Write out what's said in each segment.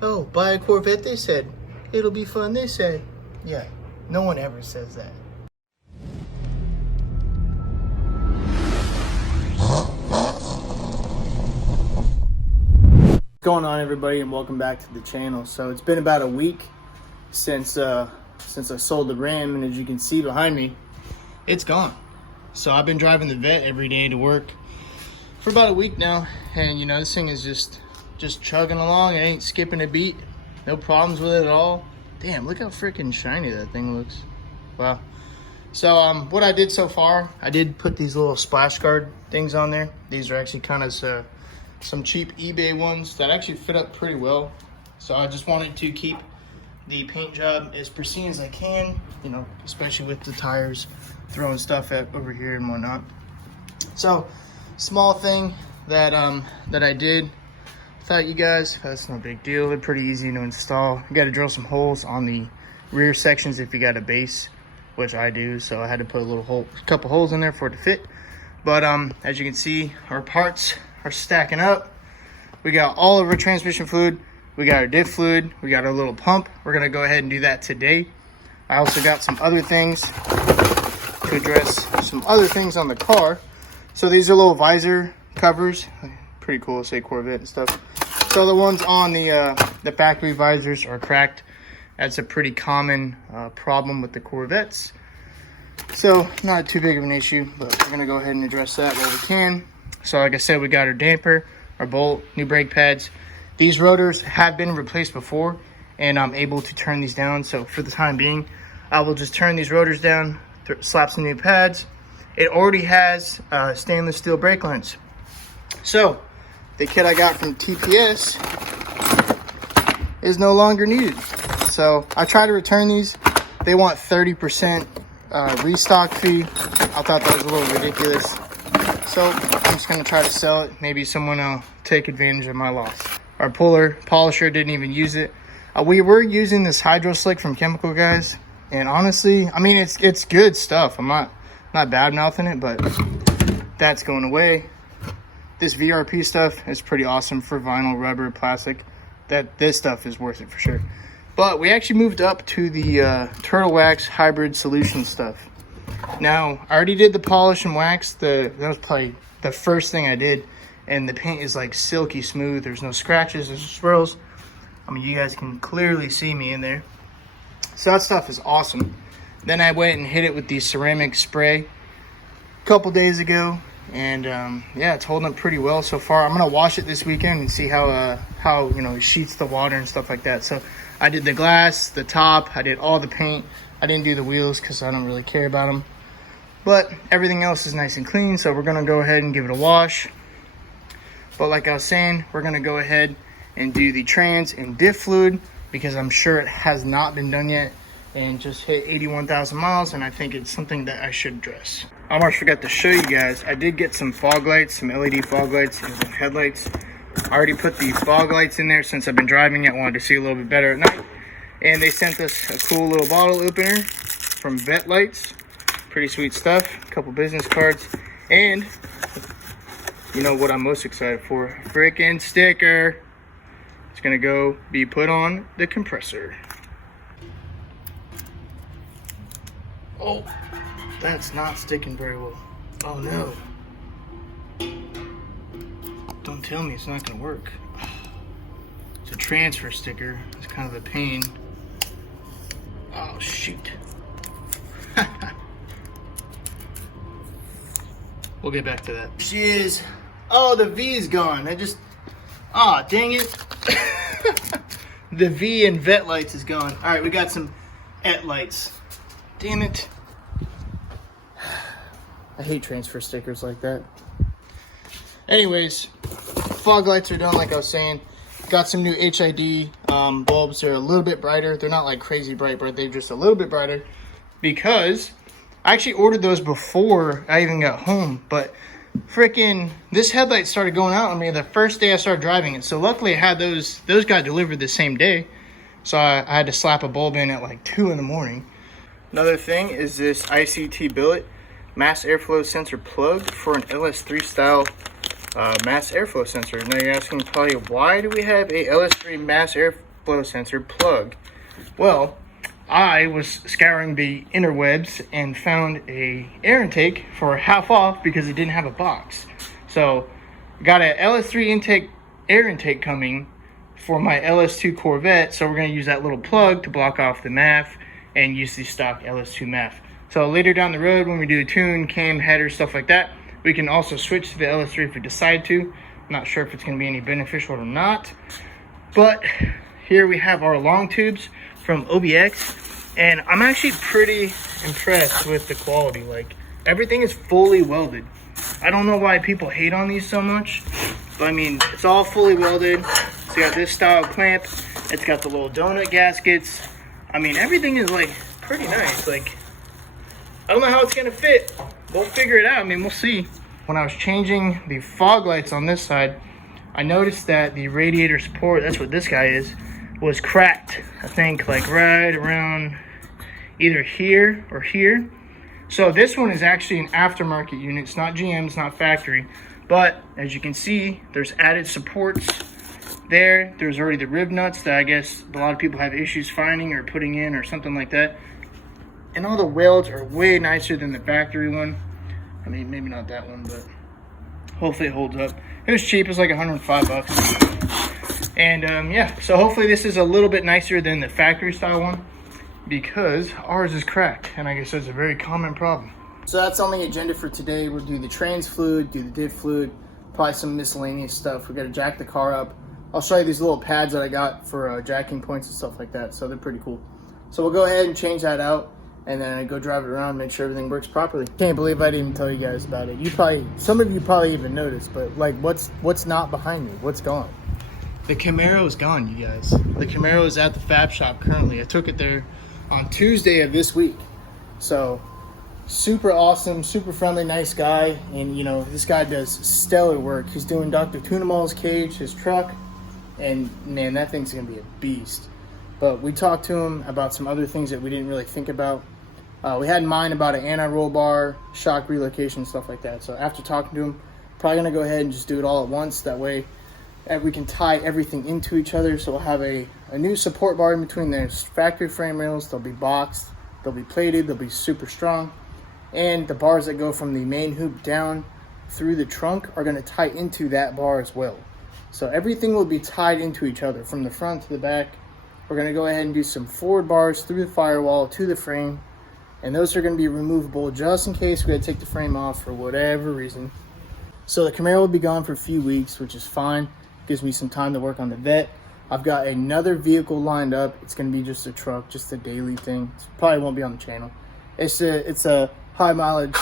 Oh, buy a Corvette, they said. It'll be fun, they said. Yeah, no one ever says that. What's going on, everybody, and welcome back to the channel. So it's been about a week since I sold the Ram, and as you can see behind me, it's gone. So I've been driving the Vette every day to work for about a week now, and you know, this thing is just chugging along. It ain't skipping a beat. No problems with it at all. Damn, look how freaking shiny that thing looks. Wow. So what I did so far, I did put these little splash guard things on there. These are actually kind of some cheap eBay ones that actually fit up pretty well. So I just wanted to keep the paint job as pristine as I can, you know, especially with the tires throwing stuff over here and whatnot. So small thing that I did. Thought you guys, that's no big deal. They're pretty easy to install. You got to drill some holes on the rear sections if you got a base, which I do. So I had to put a couple holes in there for it to fit. But as you can see, our parts are stacking up. We got all of our transmission fluid. We got our diff fluid. We got our little pump. We're gonna go ahead and do that today. I also got some other things to address some other things on the car. So these are little visor covers. Pretty cool, say Corvette and stuff. So the ones on the factory visors are cracked. That's a pretty common problem with the Corvettes. So not too big of an issue, but we're gonna go ahead and address that while we can. So like I said, we got our damper, our bolt, new brake pads. These rotors have been replaced before, and I'm able to turn these down. So for the time being, I will just turn these rotors down, slap some new pads. It already has stainless steel brake lines. So the kit I got from TPS is no longer needed. So I tried to return these. They want 30% restock fee. I thought that was a little ridiculous. So I'm just gonna try to sell it. Maybe someone will take advantage of my loss. Our polisher didn't even use it. We were using this Hydro Slick from Chemical Guys, and honestly, I mean, it's good stuff. I'm not bad mouthing it, but that's going away. This VRP stuff is pretty awesome for vinyl, rubber, plastic. This stuff is worth it for sure. But we actually moved up to the Turtle Wax Hybrid Solution stuff. Now, I already did the polish and wax. That was probably the first thing I did. And the paint is like silky smooth. There's no scratches, there's no swirls. I mean, you guys can clearly see me in there. So that stuff is awesome. Then I went and hit it with the ceramic spray a couple days ago. And yeah, it's holding up pretty well so far. I'm gonna wash it this weekend and see how you know, it sheets the water and stuff like that. So I did the glass, the top, I did all the paint. I didn't do the wheels because I don't really care about them. But everything else is nice and clean, so we're gonna go ahead and give it a wash. But like I was saying, we're gonna go ahead and do the trans and diff fluid because I'm sure it has not been done yet and just hit 81,000 miles, and I think it's something that I should address. I almost forgot to show you guys, I did get some fog lights, some LED fog lights and some headlights. I already put the fog lights in there since I've been driving it. I wanted to see a little bit better at night. And they sent us a cool little bottle opener from Vette Lights. Pretty sweet stuff. A couple business cards. And you know what I'm most excited for? Frickin' sticker. It's gonna go be put on the compressor. Oh, that's not sticking very well. Oh no. Don't tell me it's not gonna work. It's a transfer sticker. It's kind of a pain. Oh shoot. We'll get back to that. She is. Oh, the V is gone. Ah, dang it. The V in Vette Lights is gone. All right, we got some Et lights. Damn it. I hate transfer stickers like that. Anyways, fog lights are done like I was saying. Got some new HID bulbs. They're a little bit brighter. They're not like crazy bright, but they're just a little bit brighter because I actually ordered those before I even got home. But freaking this headlight started going out on me the first day I started driving it. So luckily I had those got delivered the same day. So I had to slap a bulb in at like 2 in the morning. Another thing is this ICT billet mass airflow sensor plug for an LS3 style mass airflow sensor. Now you're asking probably, why do we have a LS3 mass flow sensor plug. Well, I was scouring the interwebs and found a air intake for half off because it didn't have a box. So got a LS3 air intake coming for my LS2 Corvette, so we're going to use that little plug to block off the MAF and use the stock LS2 MAF. So later down the road, when we do a tune, cam, header, stuff like that, we can also switch to the LS3 if we decide to. I'm not sure if it's going to be any beneficial or not. But here we have our long tubes from OBX, and I'm actually pretty impressed with the quality. Like, everything is fully welded. I don't know why people hate on these so much, but I mean, it's all fully welded. It's got this style clamp. It's got the little donut gaskets. I mean, everything is like pretty nice. Like, I don't know how it's gonna fit. We'll figure it out. I mean, we'll see. When I was changing the fog lights on this side, I noticed that the radiator support, that's what this guy is, was cracked. I think like right around either here or here. So this one is actually an aftermarket unit. It's not GM, it's not factory. But as you can see, there's added supports there. There's already the rib nuts that I guess a lot of people have issues finding or putting in or something like that. And all the welds are way nicer than the factory one. I mean, maybe not that one, but hopefully it holds up. It was cheap, it was like 105 bucks. And yeah, so hopefully this is a little bit nicer than the factory style one, because ours is cracked, and I guess that's a very common problem. So that's on the agenda for today. We'll do the trans fluid, do the diff fluid, probably some miscellaneous stuff. We got to jack the car up. I'll show you these little pads that I got for jacking points and stuff like that, so they're pretty cool. So we'll go ahead and change that out, and then I go drive it around, make sure everything works properly. Can't believe I didn't tell you guys about it. Some of you probably even noticed, but like, what's not behind me? What's gone? The Camaro is gone, you guys. The Camaro is at the fab shop currently. I took it there on Tuesday of this week. So super awesome, super friendly, nice guy. And you know, this guy does stellar work. He's doing Dr. Tunamal's cage, his truck, and man, that thing's gonna be a beast. But we talked to him about some other things that we didn't really think about. We had in mind about an anti-roll bar, shock relocation, stuff like that. So after talking to him, probably gonna go ahead and just do it all at once. That way we can tie everything into each other. So we'll have a new support bar in between their factory frame rails. They'll be boxed, they'll be plated, they'll be super strong. And the bars that go from the main hoop down through the trunk are gonna tie into that bar as well. So everything will be tied into each other from the front to the back. We're gonna go ahead and do some forward bars through the firewall to the frame. And those are gonna be removable just in case we gotta take the frame off for whatever reason. So the Camaro will be gone for a few weeks, which is fine. Gives me some time to work on the Vette. I've got another vehicle lined up. It's gonna be just a truck, just a daily thing. It probably won't be on the channel. It's a high mileage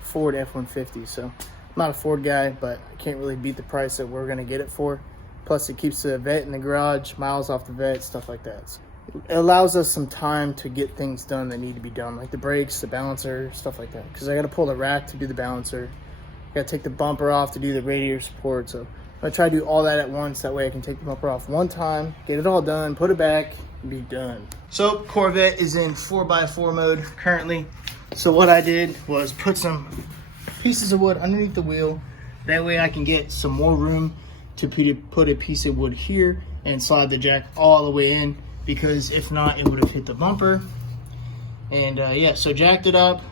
Ford F-150. So I'm not a Ford guy, but I can't really beat the price that we're gonna get it for. Plus it keeps the Vette in the garage, miles off the Vette, stuff like that. So it allows us some time to get things done that need to be done, like the brakes, the balancer, stuff like that. Because I gotta pull the rack to do the balancer. I gotta take the bumper off to do the radiator support. So I try to do all that at once. That way I can take the bumper off one time, get it all done, put it back, and be done. So Corvette is in 4x4 mode currently. So what I did was put some pieces of wood underneath the wheel. That way I can get some more room to put a piece of wood here and slide the jack all the way in, because if not, it would have hit the bumper. And yeah, so jacked it up.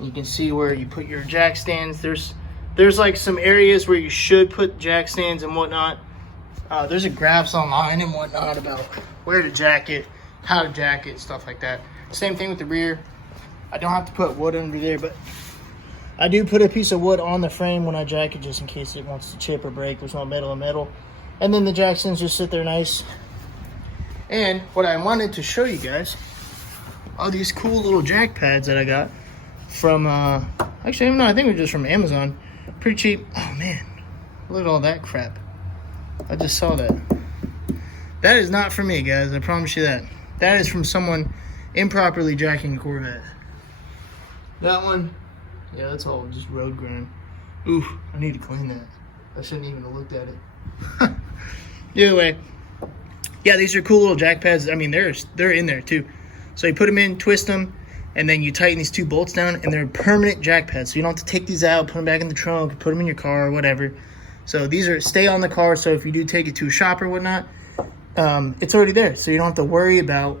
You can see where you put your jack stands. There's like some areas where you should put jack stands and whatnot. There's a graphs online and whatnot about where to jack it, how to jack it, stuff like that. Same thing with the rear. I don't have to put wood under there, but I do put a piece of wood on the frame when I jack it, just in case it wants to chip or break. There's no metal on metal. And then the jack stands just sit there nice. And what I wanted to show you guys are these cool little jack pads that I got from, actually, no, I think it was just from Amazon. Pretty cheap. Oh man, look at all that crap. I just saw that. That is not for me, guys. I promise you that. That is from someone improperly jacking a Corvette. That one, yeah, that's all just road grind. Oof, I need to clean that. I shouldn't even have looked at it. Either way, yeah, these are cool little jack pads. I mean, they're in there too. So you put them in, twist them, and then you tighten these two bolts down, and they're permanent jack pads. So you don't have to take these out, put them back in the trunk, put them in your car or whatever. So these stay on the car, so if you do take it to a shop or whatnot, it's already there. So you don't have to worry about,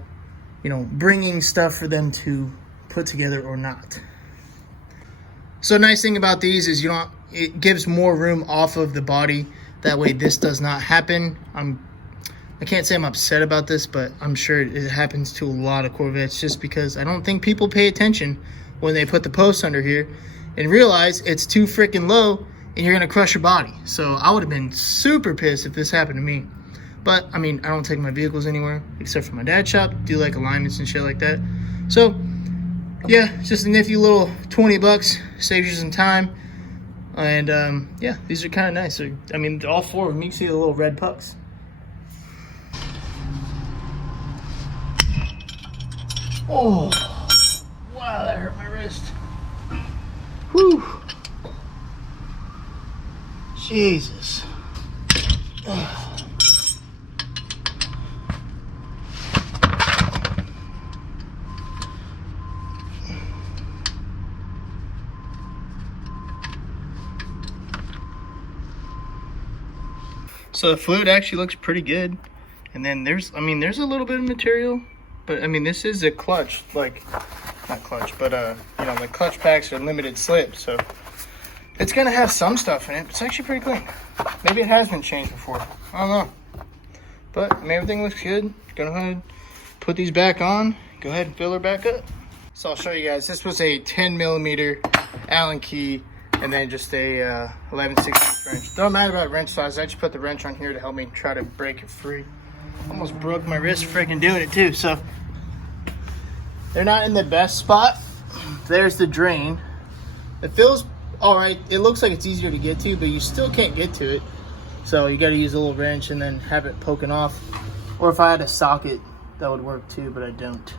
you know, bringing stuff for them to put together or not. So nice thing about these is it gives more room off of the body. That way this does not happen. I can't say I'm upset about this, but I'm sure it happens to a lot of Corvettes, just because I don't think people pay attention when they put the posts under here and realize it's too freaking low and you're gonna crush your body. So I would have been super pissed if this happened to me. But I mean, I don't take my vehicles anywhere except for my dad's shop, do like alignments and shit like that. So yeah, it's just a nifty little 20 bucks, saves you some time. And yeah, these are kind of nice. I mean, all four of them, you can see the little red pucks. Oh, wow, that hurt my wrist. Whew. Jesus. Ugh. So the fluid actually looks pretty good. And then there's a little bit of material. But I mean, this is a clutch, like, not clutch, but you know, the clutch packs are limited slip, so it's gonna have some stuff in it. But it's actually pretty clean. Maybe it has been changed before. I don't know. But I mean, everything looks good. Go ahead, put these back on. Go ahead and fill her back up. So I'll show you guys. This was a 10mm Allen key, and then just a 11/16 wrench. Don't matter about wrench size. I just put the wrench on here to help me try to break it free. Almost broke my wrist freaking doing it too. So they're not in the best spot. There's the drain. It feels all right. It looks like it's easier to get to, but you still can't get to it. So you got to use a little wrench and then have it poking off. Or if I had a socket, that would work too, but I don't.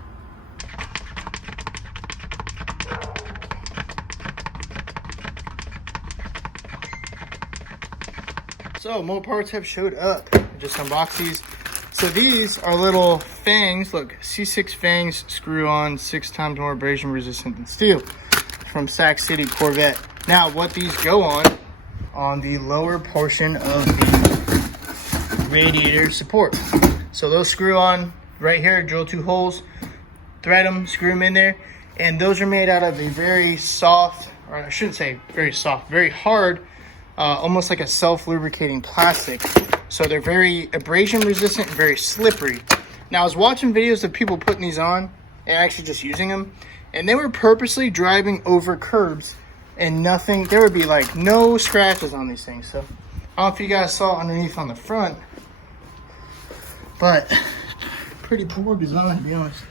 So more parts have showed up. Just unbox these. So these are little fangs. Look, C6 fangs, screw on, 6 times more abrasion resistant than steel, from Sac City Corvette. Now what these go on the lower portion of the radiator support. So those screw on right here, drill 2 holes, thread them, screw them in there. And those are made out of a very soft, or I shouldn't say very soft, very hard, almost like a self-lubricating plastic. So they're very abrasion resistant and very slippery. Now I was watching videos of people putting these on and actually just using them, and they were purposely driving over curbs and nothing, there would be like no scratches on these things. So I don't know if you guys saw underneath on the front, but pretty poor design to be honest.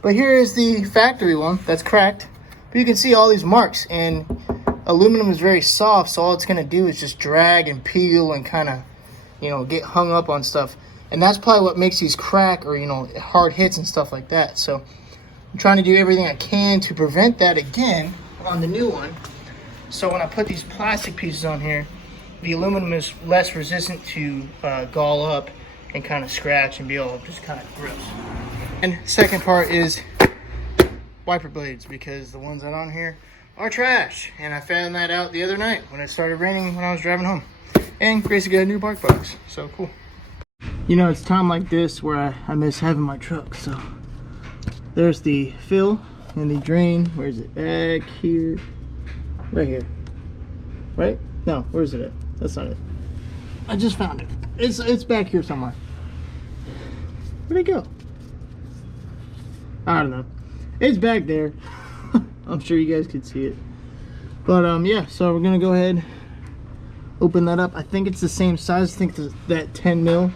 But here is the factory one that's cracked, but you can see all these marks, and aluminum is very soft, so all it's going to do is just drag and peel and kind of, you know, get hung up on stuff. And that's probably what makes these crack, or, you know, hard hits and stuff like that. So I'm trying to do everything I can to prevent that again on the new one. So when I put these plastic pieces on here, the aluminum is less resistant to gall up and kind of scratch and be all just kind of gross. And second part is wiper blades, because the ones that are on here are trash. And I found that out the other night when it started raining when I was driving home. And Gracie got a new bark box, so cool. You know, it's time like this where I miss having my truck. So there's the fill and the drain. Where is it? Back here. Right here. Right? No, where's it at? That's not it. I just found it. It's back here somewhere. Where'd it go? I don't know. It's back there. I'm sure you guys could see it. But yeah, so we're gonna go ahead, open that up. I think it's the same size. I think that 10mm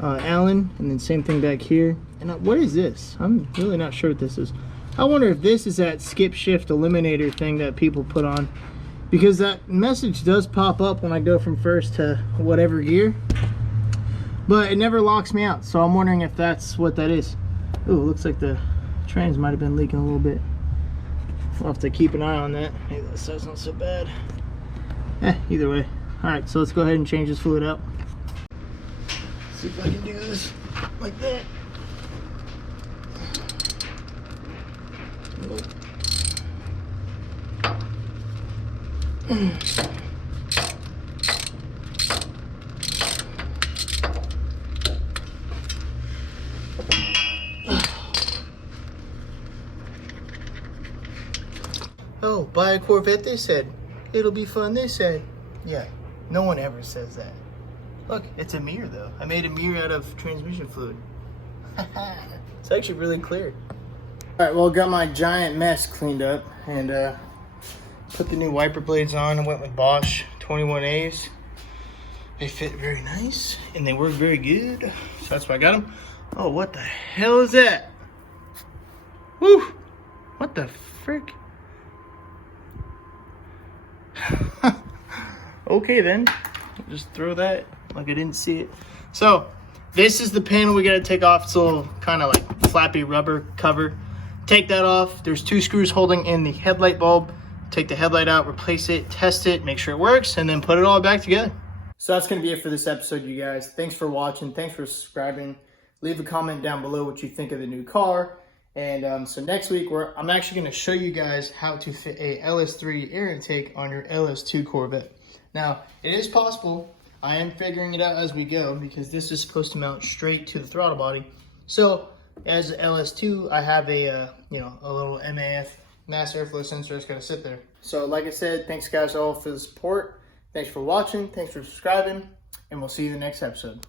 Allen, and then same thing back here. And what is this? I'm really not sure what this is. I wonder if this is that skip shift eliminator thing that people put on, because that message does pop up when I go from first to whatever gear, but it never locks me out. So I'm wondering if that's what that is. Ooh, looks like the trains might have been leaking a little bit. We'll have to keep an eye on that. Maybe that side's not so bad. Either way. Alright, so let's go ahead and change this fluid out. See if I can do this like that. Oh, buy a Corvette, they said. It'll be fun, they said. Yeah, no one ever says that. Look, it's a mirror though. I made a mirror out of transmission fluid. It's actually really clear. All right, well, got my giant mess cleaned up and put the new wiper blades on. I went with Bosch 21As. They fit very nice and they work very good. So that's why I got them. Oh, what the hell is that? Woo! What the frick? Okay then, just throw that like I didn't see it. So this is the panel we gotta take off. It's a little kind of like flappy rubber cover. Take that off. There's 2 screws holding in the headlight bulb. Take the headlight out, replace it, test it, make sure it works, and then put it all back together. So that's gonna be it for this episode, you guys. Thanks for watching, thanks for subscribing. Leave a comment down below what you think of the new car. And so next week, I'm actually gonna show you guys how to fit a LS3 air intake on your LS2 Corvette. Now, it is possible. I am figuring it out as we go because this is supposed to mount straight to the throttle body. So, as LS2, I have a little MAF, mass airflow sensor that's gonna sit there. So, like I said, thanks guys all for the support. Thanks for watching. Thanks for subscribing, and we'll see you in the next episode.